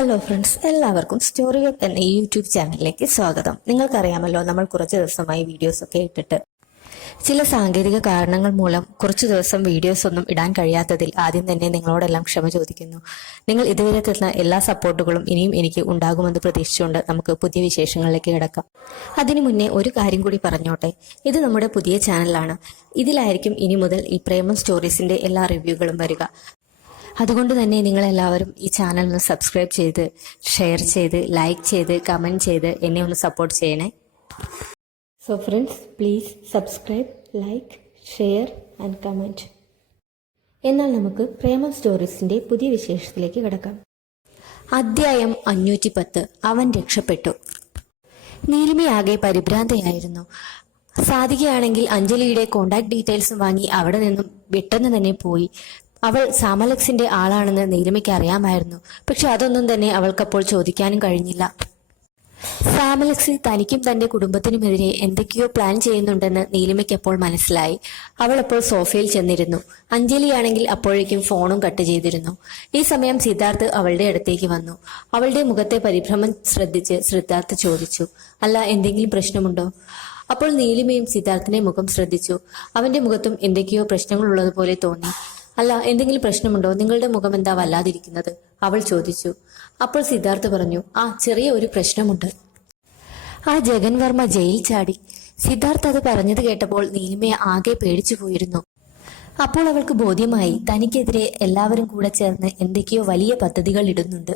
Hello friends, എല്ലാവർക്കും story web എന്ന YouTube ചാനലിലേക്ക് സ്വാഗതം. നിങ്ങൾക്കറിയാമല്ലോ, നമ്മൾ കുറച്ച് ദിവസമായി വീഡിയോസ് ഒക്കെ ഇട്ടിട്ട് ചില സാങ്കേതിക കാരണങ്ങൾ മൂലം കുറച്ചു ദിവസം വീഡിയോസ് ഒന്നും ഇടാൻ കഴിയാത്തതിൽ ആദ്യം തന്നെ നിങ്ങളോടെല്ലാം ക്ഷമ ചോദിക്കുന്നു. നിങ്ങൾ ഇതുവരെ തരുന്ന എല്ലാ സപ്പോർട്ടുകളും ഇനിയും എനിക്ക് ഉണ്ടാകുമെന്ന് പ്രതീക്ഷിച്ചുകൊണ്ട് നമുക്ക് പുതിയ വിശേഷങ്ങളിലേക്ക് കിടക്കാം. അതിനു മുന്നേ ഒരു കാര്യം കൂടി പറഞ്ഞോട്ടെ. ഇത് നമ്മുടെ പുതിയ ചാനലാണ്. ഇതിലായിരിക്കും ഇനി മുതൽ ഈ പ്രേമം സ്റ്റോറീസിന്റെ എല്ലാ റിവ്യൂകളും വരിക. അതുകൊണ്ട് തന്നെ നിങ്ങളെല്ലാവരും ഈ ചാനൽ ഒന്ന് സബ്സ്ക്രൈബ് ചെയ്ത്, ഷെയർ ചെയ്ത്, ലൈക്ക് ചെയ്ത്, കമൻറ്റ് ചെയ്ത് എന്നെ ഒന്ന് സപ്പോർട്ട് ചെയ്യണേ. So friends, please subscribe, like, share and comment. എന്നാൽ നമുക്ക് പ്രേമം സ്റ്റോറീസിന്റെ പുതിയ വിശേഷത്തിലേക്ക് കിടക്കാം. അധ്യായം 510. അവൻ രക്ഷപ്പെട്ടു. നീലിമയാകെ പരിഭ്രാന്തയായിരുന്നു. സാധികയാണെങ്കിൽ അഞ്ജലിയുടെ കോണ്ടാക്ട് ഡീറ്റെയിൽസും വാങ്ങി അവിടെ നിന്നും പെട്ടെന്ന് തന്നെ പോയി. അവൾ സാമലക്സിന്റെ ആളാണെന്ന് നീലിമയ്ക്ക് അറിയാമായിരുന്നു. പക്ഷെ അതൊന്നും തന്നെ അവൾക്കപ്പോൾ ചോദിക്കാനും കഴിഞ്ഞില്ല. സാമലക്സ് തനിക്കും തന്റെ കുടുംബത്തിനുമെതിരെ എന്തൊക്കെയോ പ്ലാൻ ചെയ്യുന്നുണ്ടെന്ന് നീലിമയ്ക്ക് അപ്പോൾ മനസ്സിലായി. അവൾ അപ്പോൾ സോഫയിൽ ചെന്നിരുന്നു. അഞ്ജലിയാണെങ്കിൽ അപ്പോഴേക്കും ഫോണും കട്ട് ചെയ്തിരുന്നു. ഈ സമയം സിദ്ധാർത്ഥ് അവളുടെ അടുത്തേക്ക് വന്നു. അവളുടെ മുഖത്തെ പരിഭ്രമം ശ്രദ്ധിച്ച് സിദ്ധാർത്ഥ് ചോദിച്ചു, അല്ല, എന്തെങ്കിലും പ്രശ്നമുണ്ടോ? അപ്പോൾ നീലിമയും സിദ്ധാർത്ഥിന്റെ മുഖം ശ്രദ്ധിച്ചു. അവന്റെ മുഖത്തും എന്തൊക്കെയോ പ്രശ്നങ്ങളുള്ളതുപോലെ തോന്നി. അല്ല, എന്തെങ്കിലും പ്രശ്നമുണ്ടോ? നിങ്ങളുടെ മുഖം എന്താ വല്ലാതിരിക്കുന്നത്? അവൾ ചോദിച്ചു. അപ്പോൾ സിദ്ധാർത്ഥ് പറഞ്ഞു, ചെറിയ ഒരു പ്രശ്നമുണ്ട്. ആ ജഗൻ വർമ്മ ജയിൽ ചാടി. സിദ്ധാർത്ഥ് അത് പറഞ്ഞത് കേട്ടപ്പോൾ നീലിമയെ ആകെ പേടിച്ചു പോയിരുന്നു. അപ്പോൾ അവൾക്ക് ബോധ്യമായി, തനിക്കെതിരെ എല്ലാവരും കൂടെ ചേർന്ന് എന്തൊക്കെയോ വലിയ പദ്ധതികൾ ഇടുന്നുണ്ട്.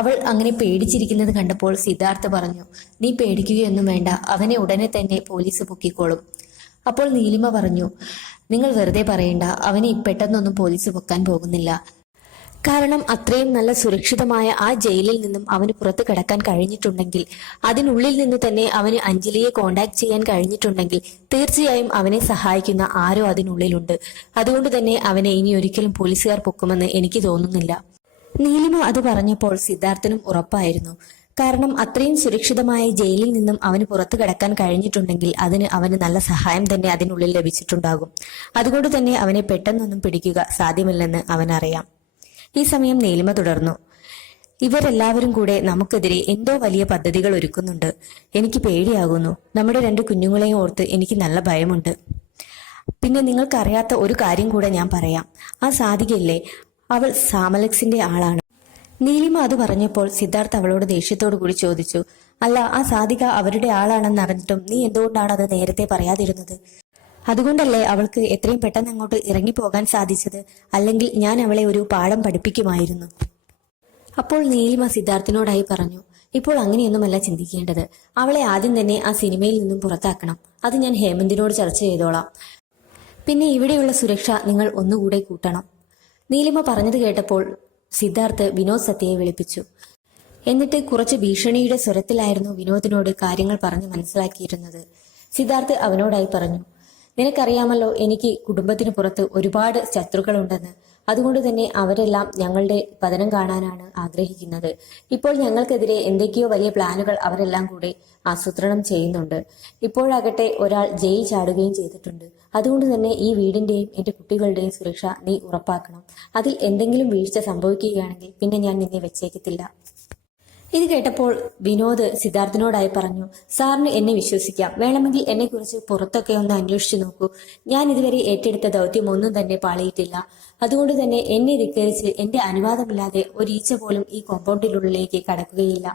അവൾ അങ്ങനെ പേടിച്ചിരിക്കുന്നത് കണ്ടപ്പോൾ സിദ്ധാർത്ഥ് പറഞ്ഞു, നീ പേടിക്കുകയൊന്നും വേണ്ട, അവനെ ഉടനെ തന്നെ പോലീസ് പൊക്കിക്കോളും. അപ്പോൾ നീലിമ പറഞ്ഞു, നിങ്ങൾ വെറുതെ പറയണ്ട, അവനെ പെട്ടെന്നൊന്നും പോലീസ് പൊക്കാൻ പോകുന്നില്ല. കാരണം അത്രയും നല്ല സുരക്ഷിതമായ ആ ജയിലിൽ നിന്നും അവന് പുറത്തു കടക്കാൻ കഴിഞ്ഞിട്ടുണ്ടെങ്കിൽ, അതിനുള്ളിൽ നിന്ന് തന്നെ അവന് അഞ്ജലിയെ കോണ്ടാക്ട് ചെയ്യാൻ കഴിഞ്ഞിട്ടുണ്ടെങ്കിൽ തീർച്ചയായും അവനെ സഹായിക്കുന്ന ആരോ അതിനുള്ളിലുണ്ട്. അതുകൊണ്ട് തന്നെ അവനെ ഇനി ഒരിക്കലും പോലീസുകാർ പൊക്കുമെന്ന് എനിക്ക് തോന്നുന്നില്ല. നീലിമ അത് പറഞ്ഞപ്പോൾ സിദ്ധാർത്ഥനും ഉറപ്പായിരുന്നു. കാരണം അത്രയും സുരക്ഷിതമായ ജയിലിൽ നിന്നും അവന് പുറത്തു കടക്കാൻ കഴിഞ്ഞിട്ടുണ്ടെങ്കിൽ അതിന് അവന് നല്ല സഹായം തന്നെ അതിനുള്ളിൽ ലഭിച്ചിട്ടുണ്ടാകും. അതുകൊണ്ട് തന്നെ അവനെ പെട്ടെന്നൊന്നും പിടിക്കുക സാധ്യമല്ലെന്ന് അവനറിയാം. ഈ സമയം നീലിമ തുടർന്നു, ഇവരെല്ലാവരും കൂടെ നമുക്കെതിരെ എന്തോ വലിയ പദ്ധതികൾ ഒരുക്കുന്നുണ്ട്. എനിക്ക് പേടിയാകുന്നു. നമ്മുടെ 2 കുഞ്ഞുങ്ങളെയും ഓർത്ത് എനിക്ക് നല്ല ഭയമുണ്ട്. പിന്നെ നിങ്ങൾക്കറിയാത്ത ഒരു കാര്യം കൂടെ ഞാൻ പറയാം. ആ സാധികയില്ലേ, അവൾ സാമലക്സിന്റെ ആളാണ്. നീലിമ അത് പറഞ്ഞപ്പോൾ സിദ്ധാർത്ഥ് അവളോട് ദേഷ്യത്തോടു കൂടി ചോദിച്ചു, അല്ല, ആ സാധിക അവരുടെ ആളാണെന്ന് അറിഞ്ഞിട്ടും നീ എന്തുകൊണ്ടാണ് അത് നേരത്തെ പറയാതിരുന്നത്? അതുകൊണ്ടല്ലേ അവൾക്ക് എത്രയും പെട്ടെന്ന് അങ്ങോട്ട് ഇറങ്ങിപ്പോകാൻ സാധിച്ചത്? അല്ലെങ്കിൽ ഞാൻ അവളെ ഒരു പാഠം പഠിപ്പിക്കുമായിരുന്നു. അപ്പോൾ നീലിമ സിദ്ധാർത്ഥിനോടായി പറഞ്ഞു, ഇപ്പോൾ അങ്ങനെയൊന്നുമല്ല ചിന്തിക്കേണ്ടത്. അവളെ ആദ്യം തന്നെ ആ സിനിമയിൽ നിന്നും പുറത്താക്കണം. അത് ഞാൻ ഹേമന്തിനോട് ചർച്ച ചെയ്തോളാം. പിന്നെ ഇവിടെയുള്ള സുരക്ഷ നിങ്ങൾ ഒന്നുകൂടെ കൂട്ടണം. നീലിമ പറഞ്ഞത് കേട്ടപ്പോൾ സിദ്ധാർത്ഥ് വിനോദ് സത്യയെ വിളിപ്പിച്ചു. എന്നിട്ട് കുറച്ച് ഭീഷണിയുടെ സ്വരത്തിലായിരുന്നു വിനോദിനോട് കാര്യങ്ങൾ പറഞ്ഞ് മനസ്സിലാക്കിയിരുന്നത്. സിദ്ധാർത്ഥ് അവനോടായി പറഞ്ഞു, നിനക്കറിയാമല്ലോ, എനിക്ക് കുടുംബത്തിന് പുറത്ത് ഒരുപാട് ശത്രുക്കളുണ്ടെന്ന്. അതുകൊണ്ട് തന്നെ അവരെല്ലാം ഞങ്ങളുടെ പതനം കാണാനാണ് ആഗ്രഹിക്കുന്നത്. ഇപ്പോൾ ഞങ്ങൾക്കെതിരെ എന്തൊക്കെയോ വലിയ പ്ലാനുകൾ അവരെല്ലാം കൂടെ ആസൂത്രണം ചെയ്യുന്നുണ്ട്. ഇപ്പോഴാകട്ടെ ഒരാൾ ജയിൽ ചാടുകയും ചെയ്തിട്ടുണ്ട്. അതുകൊണ്ട് തന്നെ ഈ വീടിന്റെയും എന്റെ കുട്ടികളുടെയും സുരക്ഷ നീ ഉറപ്പാക്കണം. അതിൽ എന്തെങ്കിലും വീഴ്ച സംഭവിക്കുകയാണെങ്കിൽ പിന്നെ ഞാൻ നിന്നെ വെച്ചേക്കത്തില്ല. ഇത് കേട്ടപ്പോൾ വിനോദ് സിദ്ധാർത്ഥിനോടായി പറഞ്ഞു, സാറിന് എന്നെ വിശ്വസിക്കാം. വേണമെങ്കിൽ എന്നെക്കുറിച്ച് പുറത്തൊക്കെ ഒന്ന് അന്വേഷിച്ചു നോക്കൂ. ഞാൻ ഇതുവരെ ഏറ്റെടുത്ത ദൗത്യം ഒന്നും തന്നെ പാളിയിട്ടില്ല. അതുകൊണ്ട് തന്നെ എന്നെ ധിക്കരിച്ച് എന്റെ അനുവാദമില്ലാതെ ഒരീച്ച പോലും ഈ കോമ്പൗണ്ടിനുള്ളിലേക്ക് കടക്കുകയില്ല.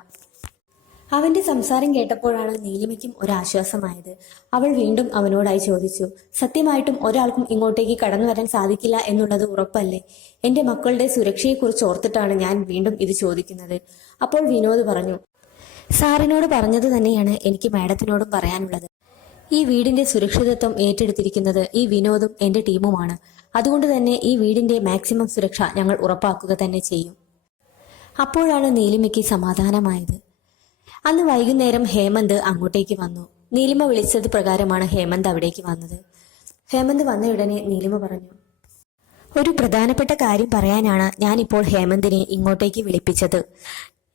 അവന്റെ സംസാരം കേട്ടപ്പോഴാണ് നീലിമയ്ക്കും ഒരാശ്വാസമായത്. അവൾ വീണ്ടും അവനോടായി ചോദിച്ചു, സത്യമായിട്ടും ഒരാൾക്കും ഇങ്ങോട്ടേക്ക് കടന്നു വരാൻ സാധിക്കില്ല എന്നുള്ളത് ഉറപ്പല്ലേ? എന്റെ മക്കളുടെ സുരക്ഷയെക്കുറിച്ച് ഓർത്തിട്ടാണ് ഞാൻ വീണ്ടും ഇത് ചോദിക്കുന്നത്. അപ്പോൾ വിനോദ് പറഞ്ഞു, സാറിനോട് പറഞ്ഞത് തന്നെയാണ് എനിക്ക് മാഡത്തിനോടും പറയാനുള്ളത്. ഈ വീടിന്റെ സുരക്ഷിതത്വം ഏറ്റെടുത്തിരിക്കുന്നത് ഈ വിനോദും എന്റെ ടീമുമാണ്. അതുകൊണ്ട് തന്നെ ഈ വീടിന്റെ മാക്സിമം സുരക്ഷ ഞങ്ങൾ ഉറപ്പാക്കുക തന്നെ ചെയ്യും. അപ്പോഴാണ് നീലിമയ്ക്ക് സമാധാനമായത്. അന്ന് വൈകുന്നേരം ഹേമന്ത് അങ്ങോട്ടേക്ക് വന്നു. നീലിമ വിളിച്ചത് പ്രകാരമാണ് ഹേമന്ത് അവിടേക്ക് വന്നത്. ഹേമന്ത് വന്നയുടനെ നീലിമ പറഞ്ഞു, ഒരു പ്രധാനപ്പെട്ട കാര്യം പറയാനാണ് ഞാനിപ്പോൾ ഹേമന്തിനെ ഇങ്ങോട്ടേക്ക് വിളിപ്പിച്ചത്.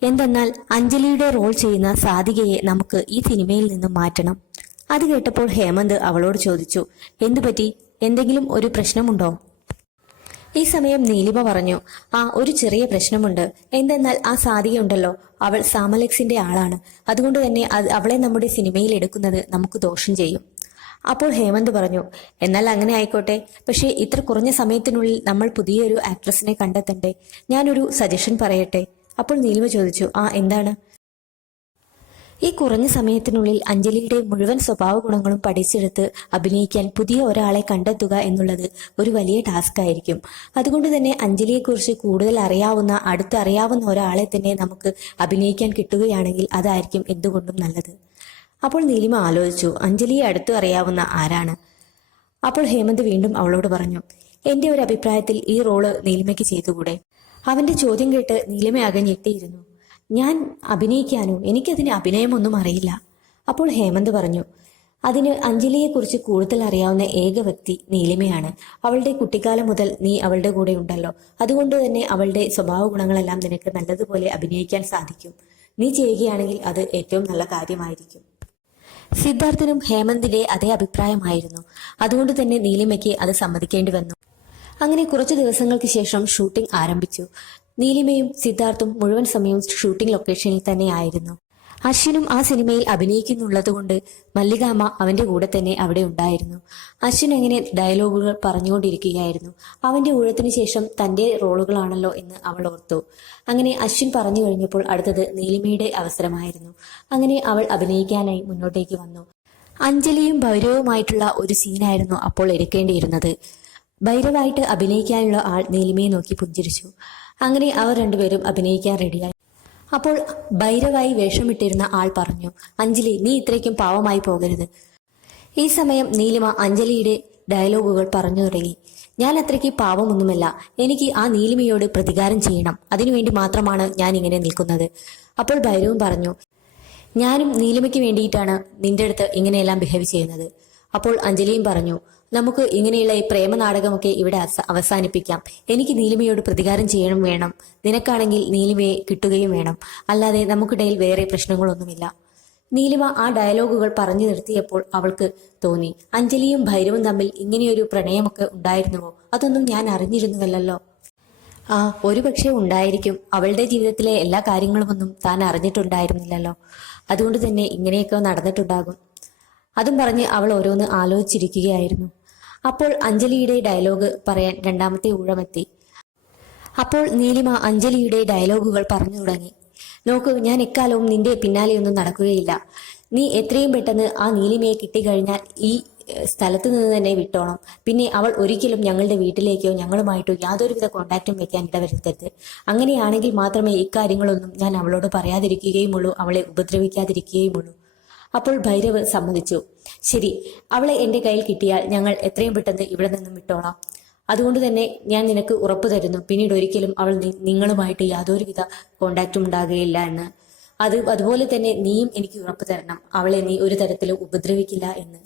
എന്തെന്നാൽ അഞ്ജലിയുടെ റോൾ ചെയ്യുന്ന സാധികയെ നമുക്ക് ഈ സിനിമയിൽ നിന്നും മാറ്റണം. അത് കേട്ടപ്പോൾ ഹേമന്ത് അവളോട് ചോദിച്ചു, എന്തുപറ്റി? എന്തെങ്കിലും ഒരു പ്രശ്നമുണ്ടോ? ഈ സമയം നീലിമ പറഞ്ഞു, ഒരു ചെറിയ പ്രശ്നമുണ്ട്. എന്തെന്നാൽ ആ സാദികയുണ്ടല്ലോ, അവൾ സാമലക്സിന്റെ ആളാണ്. അതുകൊണ്ട് തന്നെ അവളെ നമ്മുടെ സിനിമയിൽ എടുക്കുന്നത് നമുക്ക് ദോഷം ചെയ്യും. അപ്പോൾ ഹേമന്ത് പറഞ്ഞു, എന്നാൽ അങ്ങനെ ആയിക്കോട്ടെ. പക്ഷേ ഇത്ര കുറഞ്ഞ സമയത്തിനുള്ളിൽ നമ്മൾ പുതിയൊരു ആക്ട്രസിനെ കണ്ടെത്തണ്ടേ? ഞാനൊരു സജഷൻ പറയട്ടെ. അപ്പോൾ നീലിമ ചോദിച്ചു, എന്താണ്? ഈ കുറഞ്ഞ സമയത്തിനുള്ളിൽ അഞ്ജലിയുടെ മുഴുവൻ സ്വഭാവ ഗുണങ്ങളും പഠിച്ചെടുത്ത് അഭിനയിക്കാൻ പുതിയ ഒരാളെ കണ്ടെത്തുക എന്നുള്ളത് ഒരു വലിയ ടാസ്ക് ആയിരിക്കും. അതുകൊണ്ട് തന്നെ അഞ്ജലിയെക്കുറിച്ച് കൂടുതൽ അടുത്തറിയാവുന്ന ഒരാളെ തന്നെ നമുക്ക് അഭിനയിക്കാൻ കിട്ടുകയാണെങ്കിൽ അതായിരിക്കും എന്തുകൊണ്ടും നല്ലത്. അപ്പോൾ നീലിമ ആലോചിച്ചു, അഞ്ജലിയെ അടുത്തു അറിയാവുന്ന ആരാണ്? അപ്പോൾ ഹേമന്ത് വീണ്ടും അവളോട് പറഞ്ഞു, എന്റെ ഒരു അഭിപ്രായത്തിൽ ഈ റോള് നീലിമയ്ക്ക് ചെയ്തുകൂടെ? അവന്റെ ചോദ്യം കേട്ട് നീലിമയാകെ ഞെട്ടിയിരുന്നു. ഞാൻ അഭിനയിക്കാനോ? എനിക്കതിന് അഭിനയമൊന്നും അറിയില്ല. അപ്പോൾ ഹേമന്ത് പറഞ്ഞു, അതിന് അഞ്ജലിയെക്കുറിച്ച് കൂടുതൽ അറിയാവുന്ന ഏക വ്യക്തി നീലിമയാണ്. അവളുടെ കുട്ടിക്കാലം മുതൽ നീ അവളുടെ കൂടെ ഉണ്ടല്ലോ. അതുകൊണ്ട് തന്നെ അവളുടെ സ്വഭാവ ഗുണങ്ങളെല്ലാം നിനക്ക് നല്ലതുപോലെ അഭിനയിക്കാൻ സാധിക്കും. നീ ചെയ്യുകയാണെങ്കിൽ അത് ഏറ്റവും നല്ല കാര്യമായിരിക്കും. സിദ്ധാർത്ഥിനും ഹേമന്തിന്റെ അതേ അഭിപ്രായമായിരുന്നു. അതുകൊണ്ട് തന്നെ നീലിമയ്ക്ക് അത് സമ്മതിക്കേണ്ടി വന്നു. അങ്ങനെ കുറച്ചു ദിവസങ്ങൾക്ക് ശേഷം ഷൂട്ടിംഗ് ആരംഭിച്ചു. നീലിമയും സിദ്ധാർത്ഥും മുഴുവൻ സമയവും ഷൂട്ടിംഗ് ലൊക്കേഷനിൽ തന്നെ ആയിരുന്നു. അശ്വിനും ആ സിനിമയിൽ അഭിനയിക്കുന്നുള്ളതുകൊണ്ട് മല്ലികാമ്മ അവന്റെ കൂടെ തന്നെ അവിടെ ഉണ്ടായിരുന്നു. അശ്വിൻ അങ്ങനെ ഡയലോഗുകൾ പറഞ്ഞുകൊണ്ടിരിക്കുകയായിരുന്നു. അവന്റെ ഊഴത്തിന് ശേഷം തന്റെ റോളുകളാണല്ലോ എന്ന് അവൾ ഓർത്തു. അങ്ങനെ അശ്വിൻ പറഞ്ഞു കഴിഞ്ഞപ്പോൾ അടുത്തത് നീലിമയുടെ അവസരമായിരുന്നു. അങ്ങനെ അവൾ അഭിനയിക്കാനായി മുന്നോട്ടേക്ക് വന്നു. അഞ്ജലിയും ഭൈരവുമായിട്ടുള്ള ഒരു സീനായിരുന്നു അപ്പോൾ എടുക്കേണ്ടിയിരുന്നത്. ഭൈരവായിട്ട് അഭിനയിക്കാനുള്ള ആൾ നീലിമയെ നോക്കി പുഞ്ചിരിച്ചു. അങ്ങനെ അവർ രണ്ടുപേരും അഭിനയിക്കാൻ റെഡിയായി. അപ്പോൾ ഭൈരവായി വേഷമിട്ടിരുന്ന ആൾ പറഞ്ഞു, അഞ്ജലി, നീ ഇത്രയ്ക്കും പാവമായി പോകരുത്. ഈ സമയം നീലിമ അഞ്ജലിയുടെ ഡയലോഗുകൾ പറഞ്ഞു തുടങ്ങി. ഞാൻ അത്രയ്ക്ക് പാവമൊന്നുമല്ല. എനിക്ക് ആ നീലിമയോട് പ്രതികാരം ചെയ്യണം. അതിനുവേണ്ടി മാത്രമാണ് ഞാൻ ഇങ്ങനെ നിൽക്കുന്നത്. അപ്പോൾ ഭൈരവും പറഞ്ഞു, ഞാനും നീലിമയ്ക്ക് വേണ്ടിയിട്ടാണ് നിന്റെ അടുത്ത് ഇങ്ങനെയെല്ലാം ബിഹേവ് ചെയ്യുന്നത്. അപ്പോൾ അഞ്ജലിയും പറഞ്ഞു, നമുക്ക് ഇങ്ങനെയുള്ള ഈ പ്രേമ നാടകമൊക്കെ ഇവിടെ അവസാനിപ്പിക്കാം. എനിക്ക് നീലിമയോട് പ്രതികാരം ചെയ്യണം വേണം. നിനക്കാണെങ്കിൽ നീലിമയെ കിട്ടുകയും വേണം. അല്ലാതെ നമുക്കിടയിൽ വേറെ പ്രശ്നങ്ങളൊന്നുമില്ല. നീലിമ ആ ഡയലോഗുകൾ പറഞ്ഞു നിർത്തിയപ്പോൾ അവൾക്ക് തോന്നി, അഞ്ജലിയും ഭൈരവും തമ്മിൽ ഇങ്ങനെയൊരു പ്രണയമൊക്കെ ഉണ്ടായിരുന്നുവോ? അതൊന്നും ഞാൻ അറിഞ്ഞിരുന്നുവല്ലോ. ഒരുപക്ഷെ ഉണ്ടായിരിക്കും. അവളുടെ ജീവിതത്തിലെ എല്ലാ കാര്യങ്ങളുമൊന്നും താൻ അറിഞ്ഞിട്ടുണ്ടായിരുന്നില്ലല്ലോ. അതുകൊണ്ട് തന്നെ ഇങ്ങനെയൊക്കെ നടന്നിട്ടുണ്ടാകും. അതും പറഞ്ഞ് അവൾ ഓരോന്ന് ആലോചിച്ചിരിക്കുകയായിരുന്നു. അപ്പോൾ അഞ്ജലിയുടെ ഡയലോഗ് പറയാൻ രണ്ടാമത്തെ ഊഴമെത്തി. അപ്പോൾ നീലിമ അഞ്ജലിയുടെ ഡയലോഗുകൾ പറഞ്ഞു തുടങ്ങി. നോക്കൂ, ഞാൻ എക്കാലവും നിന്റെ പിന്നാലെയൊന്നും നടക്കുകയില്ല. നീ എത്രയും പെട്ടെന്ന് ആ നീലിമയെ കിട്ടിക്കഴിഞ്ഞാൽ ഈ സ്ഥലത്ത് നിന്ന് തന്നെ വിട്ടോണം. പിന്നെ അവൾ ഒരിക്കലും ഞങ്ങളുടെ വീട്ടിലേക്കോ ഞങ്ങളുമായിട്ടോ യാതൊരുവിധ കോണ്ടാക്റ്റും വെക്കാൻ ഇടവരുത്തരുത്. അങ്ങനെയാണെങ്കിൽ മാത്രമേ ഇക്കാര്യങ്ങളൊന്നും ഞാൻ അവളോട് പറയാതിരിക്കുകയുമുള്ളൂ, അവളെ ഉപദ്രവിക്കാതിരിക്കുകയുമുള്ളൂ. അപ്പോൾ ഭൈരവ് സമ്മതിച്ചു. ശരി, അവളെ എന്റെ കയ്യിൽ കിട്ടിയാൽ ഞങ്ങൾ എത്രയും പെട്ടെന്ന് ഇവിടെ നിന്നും വിട്ടോളാം. അതുകൊണ്ട് തന്നെ ഞാൻ നിനക്ക് ഉറപ്പു തരുന്നു, പിന്നീട് ഒരിക്കലും അവൾ നിങ്ങളുമായിട്ട് യാതൊരുവിധ കോണ്ടാക്റ്റും ഉണ്ടാകുകയില്ല എന്ന്. അതുപോലെ തന്നെ നീയും എനിക്ക് ഉറപ്പു തരണം, അവളെ നീ ഒരു തരത്തിലും ഉപദ്രവിക്കില്ല എന്ന്.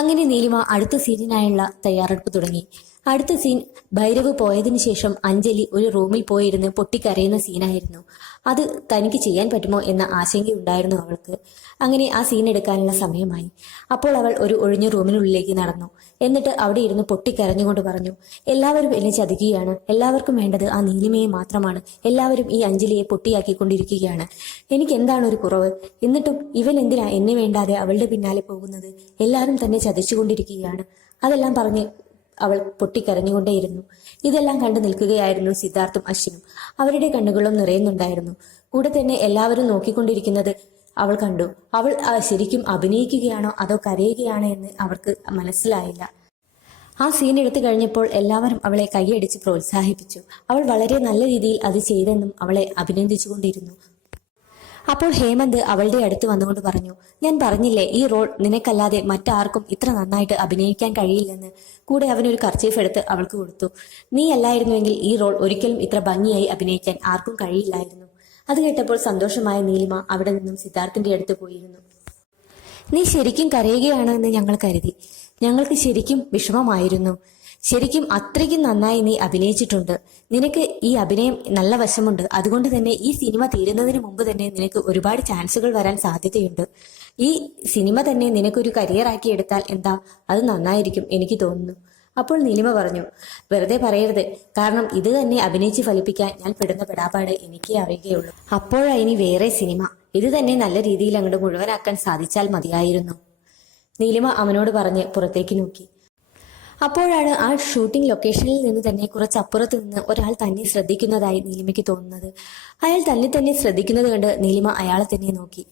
അങ്ങനെ നീലിമ അടുത്ത സീനിനായുള്ള തയ്യാറെടുപ്പ് തുടങ്ങി. അടുത്ത സീൻ ഭൈരവ് പോയതിനു ശേഷം അഞ്ജലി ഒരു റൂമിൽ പോയിരുന്ന് പൊട്ടിക്കരയുന്ന സീനായിരുന്നു. അത് തനിക്ക് ചെയ്യാൻ പറ്റുമോ എന്ന ആശങ്കയുണ്ടായിരുന്നു അവൾക്ക്. അങ്ങനെ ആ സീൻ എടുക്കാനുള്ള സമയമായി. അപ്പോൾ അവൾ ഒരു ഒഴിഞ്ഞ റൂമിനുള്ളിലേക്ക് നടന്നു. എന്നിട്ട് അവിടെ ഇരുന്ന് പൊട്ടിക്കരഞ്ഞുകൊണ്ട് പറഞ്ഞു, എല്ലാവരും എന്നെ ചതിക്കുകയാണ്. എല്ലാവർക്കും വേണ്ടത് ആ നീലിമയെ മാത്രമാണ്. എല്ലാവരും ഈ അഞ്ജലിയെ പൊട്ടിയാക്കിക്കൊണ്ടിരിക്കുകയാണ്. എനിക്ക് എന്താണ് ഒരു കുറവ്? എന്നിട്ടും ഇവൻ എന്തിനാ എന്നെ വേണ്ടാതെ അവളുടെ പിന്നാലെ പോകുന്നത്? എല്ലാവരും തന്നെ ചതിച്ചുകൊണ്ടിരിക്കുകയാണ്. അതെല്ലാം പറഞ്ഞ് അവൾ പൊട്ടിക്കരഞ്ഞുകൊണ്ടേയിരുന്നു. ഇതെല്ലാം കണ്ടു നിൽക്കുകയായിരുന്നു സിദ്ധാർത്ഥും അശ്വിനും. അവരുടെ കണ്ണുകളും നിറയുന്നുണ്ടായിരുന്നു. കൂടെ തന്നെ എല്ലാവരും നോക്കിക്കൊണ്ടിരിക്കുന്നത് അവൾ കണ്ടു. അവൾ ശരിക്കും അഭിനയിക്കുകയാണോ അതോ കരയുകയാണോ എന്ന് അവർക്ക് മനസ്സിലായില്ല. ആ സീൻ എടുത്തു കഴിഞ്ഞപ്പോൾ എല്ലാവരും അവളെ കൈയടിച്ച് പ്രോത്സാഹിപ്പിച്ചു. അവൾ വളരെ നല്ല രീതിയിൽ അത് ചെയ്തെന്നും അവളെ അഭിനന്ദിച്ചുകൊണ്ടിരുന്നു. അപ്പോൾ ഹേമന്ത് അവളുടെ അടുത്ത് വന്നുകൊണ്ട് പറഞ്ഞു, ഞാൻ പറഞ്ഞില്ലേ ഈ റോൾ നിനക്കല്ലാതെ മറ്റാർക്കും ഇത്ര നന്നായിട്ട് അഭിനയിക്കാൻ കഴിയില്ലെന്ന്. കൂടെ അവനൊരു കർച്ചീഫ് എടുത്ത് അവൾക്ക് കൊടുത്തു. നീ അല്ലായിരുന്നുവെങ്കിൽ ഈ റോൾ ഒരിക്കലും ഇത്ര ഭംഗിയായി അഭിനയിക്കാൻ ആർക്കും കഴിയില്ലായിരുന്നു. അത് കേട്ടപ്പോൾ സന്തോഷമായ നീലിമ അവിടെ നിന്നും സിദ്ധാർത്ഥിന്റെ അടുത്ത് പോയിരുന്നു. നീ ശരിക്കും കരയുകയാണോ എന്ന് ഞങ്ങൾ കരുതി. ഞങ്ങൾക്ക് ശരിക്കും വിഷമമായിരുന്നു. ശരിക്കും അത്രയ്ക്കും നന്നായി നീ അഭിനയിച്ചിട്ടുണ്ട്. നിനക്ക് ഈ അഭിനയം നല്ല വശമുണ്ട്. അതുകൊണ്ട് തന്നെ ഈ സിനിമ തീരുന്നതിന് മുമ്പ് തന്നെ നിനക്ക് ഒരുപാട് ചാൻസുകൾ വരാൻ സാധ്യതയുണ്ട്. ഈ സിനിമ തന്നെ നിനക്കൊരു കരിയറാക്കി എടുത്താൽ എന്താ, അത് നന്നായിരിക്കും എനിക്ക് തോന്നുന്നു. അപ്പോൾ നീലിമ പറഞ്ഞു, വെറുതെ പറയരുത്, കാരണം ഇത് തന്നെ അഭിനയിച്ച് ഫലിപ്പിക്കാൻ ഞാൻ പെടുന്ന പെടാപ്പാട് എനിക്കേ അറിയുകയുള്ളൂ. അപ്പോഴാ ഇനി വേറെ സിനിമ, ഇത് തന്നെ നല്ല രീതിയിൽ അങ്ങോട്ട് മുഴുവനാക്കാൻ സാധിച്ചാൽ മതിയായിരുന്നു. നീലിമ അവനോട് പറഞ്ഞ് പുറത്തേക്ക് നോക്കി. അപ്പോഴാണ് ആ ഷൂട്ടിംഗ് ലൊക്കേഷനിൽ നിന്ന് തന്നെ കുറച്ചപ്പുറത്ത് നിന്ന് ഒരാൾ തന്നെ ശ്രദ്ധിക്കുന്നതായി നീലിമയ്ക്ക് തോന്നുന്നത്. അയാൾ തന്നെ ശ്രദ്ധിക്കുന്നത് കണ്ട് നീലിമ അയാളെ തന്നെ നോക്കി.